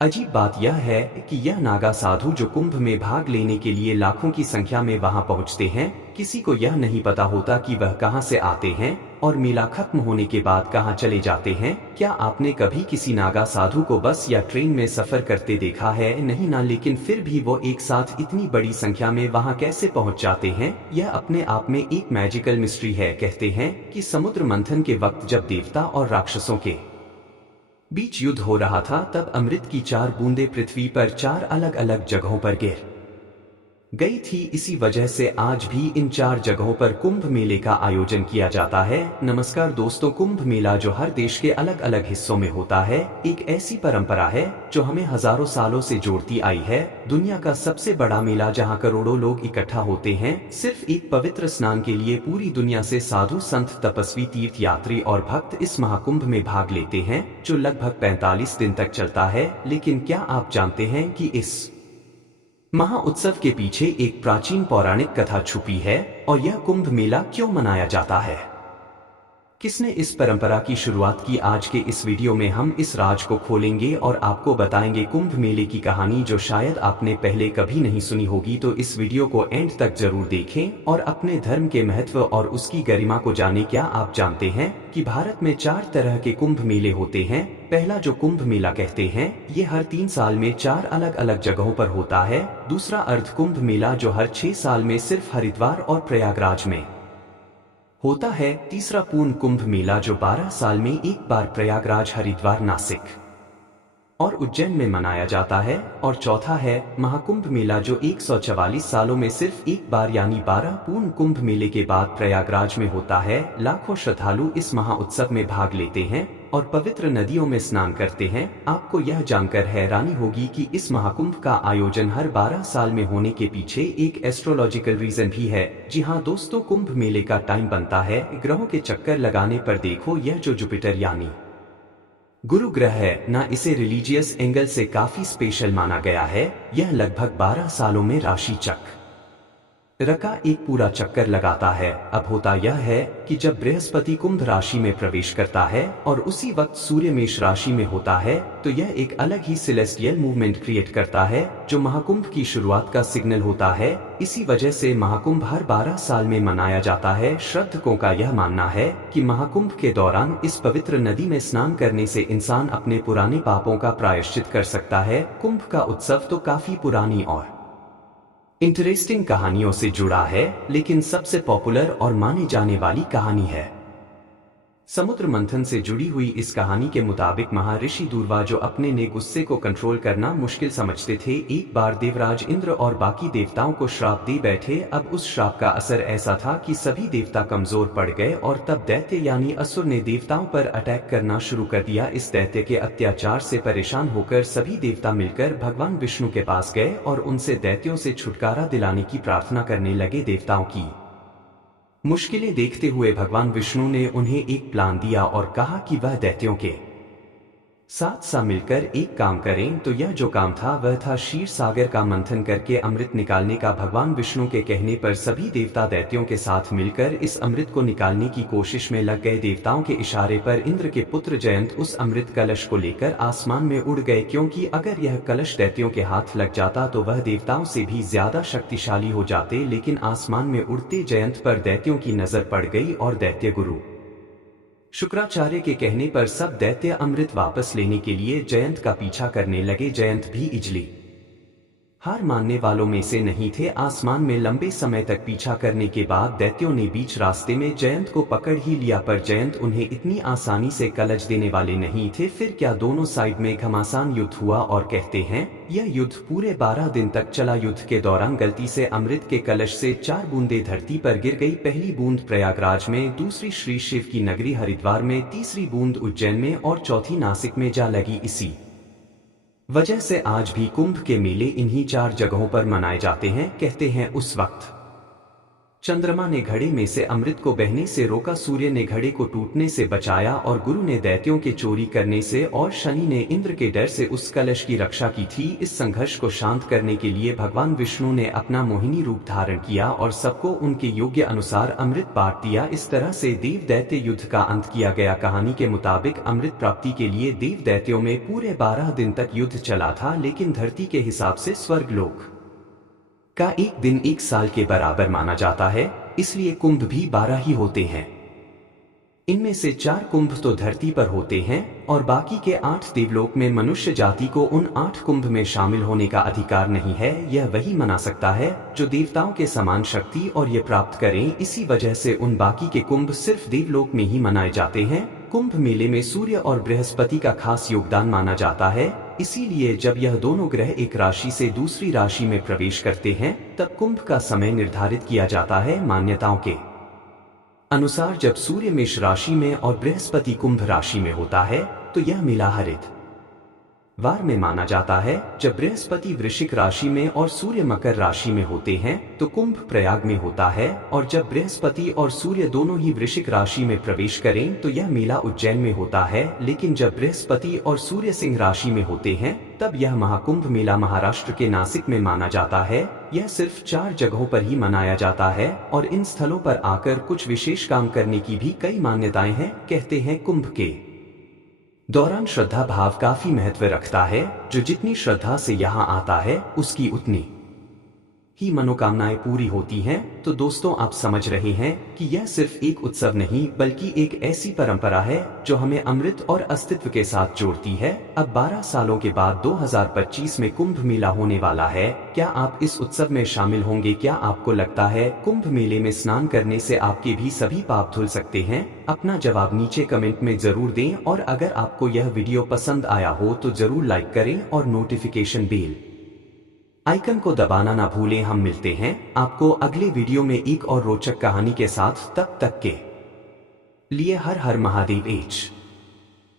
अजीब बात यह है कि यह नागा साधु जो कुंभ में भाग लेने के लिए लाखों की संख्या में वहां पहुंचते हैं, किसी को यह नहीं पता होता कि वह कहां से आते हैं और मेला खत्म होने के बाद कहां चले जाते हैं। क्या आपने कभी किसी नागा साधु को बस या ट्रेन में सफर करते देखा है? नहीं ना, लेकिन फिर भी वो एक साथ इतनी बड़ी संख्या में वहां कैसे पहुंच जाते हैं, यह अपने आप में एक मैजिकल मिस्ट्री है। कहते हैं कि समुद्र मंथन के वक्त जब देवता और राक्षसों के बीच युद्ध हो रहा था, तब अमृत की 4 बूंदें पृथ्वी पर 4 अलग अलग जगहों पर गिर गई थी। इसी वजह से आज भी इन 4 जगहों पर कुंभ मेले का आयोजन किया जाता है। नमस्कार दोस्तों, कुंभ मेला जो हर देश के अलग अलग हिस्सों में होता है, एक ऐसी परंपरा है जो हमें हजारों सालों से जोड़ती आई है। दुनिया का सबसे बड़ा मेला जहां करोड़ों लोग इकट्ठा होते हैं सिर्फ एक पवित्र स्नान के लिए। पूरी दुनिया से साधु, संत, तपस्वी, तीर्थ यात्री और भक्त इस महाकुंभ में भाग लेते हैं जो लगभग 45 दिन तक चलता है। लेकिन क्या आप जानते हैं कि इस महा उत्सव के पीछे एक प्राचीन पौराणिक कथा छुपी है? और यह कुंभ मेला क्यों मनाया जाता है? किसने इस परंपरा की शुरुआत की? आज के इस वीडियो में हम इस राज को खोलेंगे और आपको बताएंगे कुंभ मेले की कहानी जो शायद आपने पहले कभी नहीं सुनी होगी। तो इस वीडियो को एंड तक जरूर देखें और अपने धर्म के महत्व और उसकी गरिमा को जानें। क्या आप जानते हैं कि भारत में 4 तरह के कुंभ मेले होते हैं? पहला जो कुंभ मेला कहते हैं, ये हर 3 साल में 4 अलग अलग जगहों पर होता है। दूसरा अर्ध कुंभ मेला जो हर 6 साल में सिर्फ हरिद्वार और प्रयागराज में होता है। तीसरा पूर्ण कुंभ मेला जो 12 साल में एक बार प्रयागराज, हरिद्वार, नासिक और उज्जैन में मनाया जाता है। और चौथा है महाकुंभ मेला जो 144 सालों में सिर्फ एक बार यानी 12 पूर्ण कुंभ मेले के बाद प्रयागराज में होता है। लाखों श्रद्धालु इस महा उत्सव में भाग लेते हैं और पवित्र नदियों में स्नान करते हैं। आपको यह जानकर हैरानी होगी कि इस महाकुंभ का आयोजन हर 12 साल में होने के पीछे एक एस्ट्रोलॉजिकल रीजन भी है। जी हाँ दोस्तों, कुंभ मेले का टाइम बनता है ग्रहों के चक्कर लगाने पर। देखो, यह जो जुपिटर यानी गुरु ग्रह है ना, इसे रिलीजियस एंगल से काफी स्पेशल माना गया है। यह लगभग 12 सालों में राशि चक्र का एक पूरा चक्कर लगाता है। अब होता यह है कि जब बृहस्पति कुंभ राशि में प्रवेश करता है और उसी वक्त सूर्य मेष राशि में होता है, तो यह एक अलग ही सेलेस्टियल मूवमेंट क्रिएट करता है जो महाकुंभ की शुरुआत का सिग्नल होता है। इसी वजह से महाकुंभ हर 12 साल में मनाया जाता है। श्रद्धकों का यह मानना है कि महाकुंभ के दौरान इस पवित्र नदी में स्नान करने से इंसान अपने पुराने पापों का प्रायश्चित कर सकता है। कुंभ का उत्सव तो काफी पुरानी और इंटरेस्टिंग कहानियों से जुड़ा है, लेकिन सबसे पॉपुलर और मानी जाने वाली कहानी है समुद्र मंथन से जुड़ी हुई। इस कहानी के मुताबिक महर्षि दूर्वा जो अपने ने गुस्से को कंट्रोल करना मुश्किल समझते थे, एक बार देवराज इंद्र और बाकी देवताओं को श्राप दे बैठे। अब उस श्राप का असर ऐसा था कि सभी देवता कमजोर पड़ गए और तब दैत्य यानी असुर ने देवताओं पर अटैक करना शुरू कर दिया। इस दैत्य के अत्याचार से परेशान होकर सभी देवता मिलकर भगवान विष्णु के पास गए और उनसे दैत्यों से छुटकारा दिलाने की प्रार्थना करने लगे। देवताओं की मुश्किलें देखते हुए भगवान विष्णु ने उन्हें एक प्लान दिया और कहा कि वह दैत्यों के साथ मिलकर एक काम करें। तो यह जो काम था वह था क्षीर सागर का मंथन करके अमृत निकालने का। भगवान विष्णु के कहने पर सभी देवता दैत्यों के साथ मिलकर इस अमृत को निकालने की कोशिश में लग गए। देवताओं के इशारे पर इंद्र के पुत्र जयंत उस अमृत कलश को लेकर आसमान में उड़ गए, क्योंकि अगर यह कलश दैत्यों के हाथ लग जाता तो वह देवताओं से भी ज्यादा शक्तिशाली हो जाते। लेकिन आसमान में उड़ते जयंत पर दैत्यों की नजर पड़ गई और दैत्य गुरु शुक्राचार्य के कहने पर सब दैत्य अमृत वापस लेने के लिए जयंत का पीछा करने लगे। जयंत भी इजली हार मानने वालों में से नहीं थे। आसमान में लंबे समय तक पीछा करने के बाद दैत्यों ने बीच रास्ते में जयंत को पकड़ ही लिया, पर जयंत उन्हें इतनी आसानी से कलश देने वाले नहीं थे। फिर क्या, दोनों साइड में घमासान युद्ध हुआ और कहते हैं यह युद्ध पूरे 12 दिन तक चला। युद्ध के दौरान गलती से अमृत के कलश से 4 बूंदें धरती पर गिर गई। पहली बूंद प्रयागराज में, दूसरी श्री शिव की नगरी हरिद्वार में, तीसरी बूंद उज्जैन में और चौथी नासिक में जा लगी। इसी वजह से आज भी कुंभ के मेले इन्हीं 4 जगहों पर मनाए जाते हैं। कहते हैं उस वक्त चंद्रमा ने घड़े में से अमृत को बहने से रोका, सूर्य ने घड़े को टूटने से बचाया और गुरु ने दैत्यों के चोरी करने से और शनि ने इंद्र के डर से उस कलश की रक्षा की थी। इस संघर्ष को शांत करने के लिए भगवान विष्णु ने अपना मोहिनी रूप धारण किया और सबको उनके योग्य अनुसार अमृत बांट दिया। इस तरह से देव दैत्य युद्ध का अंत किया गया। कहानी के मुताबिक अमृत प्राप्ति के लिए देव दैत्यों में पूरे 12 दिन तक युद्ध चला था, लेकिन धरती के हिसाब से स्वर्गलोक का एक दिन 1 साल के बराबर माना जाता है, इसलिए कुंभ भी 12 ही होते हैं। इनमें से 4 कुंभ तो धरती पर होते हैं और बाकी के 8 देवलोक में मनुष्य जाति को उन 8 कुंभ में शामिल होने का अधिकार नहीं है। यह वही मना सकता है जो देवताओं के समान शक्ति और ये प्राप्त करें। इसी वजह से उन बाकी के कुंभ सिर्फ देवलोक में ही मनाए जाते हैं। कुंभ मेले में सूर्य और बृहस्पति का खास योगदान माना जाता है, इसीलिए जब यह दोनों ग्रह एक राशि से दूसरी राशि में प्रवेश करते हैं तब कुंभ का समय निर्धारित किया जाता है। मान्यताओं के अनुसार जब सूर्य मेष राशि में और बृहस्पति कुंभ राशि में होता है तो यह मेला हरित वार में माना जाता है। जब बृहस्पति वृश्चिक राशि में और सूर्य मकर राशि में होते हैं तो कुंभ प्रयाग में होता है, और जब बृहस्पति और सूर्य दोनों ही वृश्चिक राशि में प्रवेश करें तो यह मेला उज्जैन में होता है। लेकिन जब बृहस्पति और सूर्य सिंह राशि में होते हैं तब यह महाकुंभ मेला महाराष्ट्र के नासिक में माना जाता है। यह सिर्फ 4 जगहों पर ही मनाया जाता है और इन स्थलों पर आकर कुछ विशेष काम करने की भी कई मान्यताएं हैं। कहते हैं कुंभ के दौरान श्रद्धा भाव काफी महत्व रखता है। जो जितनी श्रद्धा से यहाँ आता है उसकी उतनी ही मनोकामनाएं पूरी होती हैं। तो दोस्तों, आप समझ रहे हैं कि यह सिर्फ एक उत्सव नहीं बल्कि एक ऐसी परंपरा है जो हमें अमृत और अस्तित्व के साथ जोड़ती है। अब 12 सालों के बाद 2025 में कुंभ मेला होने वाला है। क्या आप इस उत्सव में शामिल होंगे? क्या आपको लगता है कुंभ मेले में स्नान करने से आपके भी सभी पाप धुल सकते हैं? अपना जवाब नीचे कमेंट में जरूर दें, और अगर आपको यह वीडियो पसंद आया हो तो जरूर लाइक करें और नोटिफिकेशन बेल आइकन को दबाना ना भूलें। हम मिलते हैं आपको अगले वीडियो में एक और रोचक कहानी के साथ। तब तक के लिए हर हर महादेव।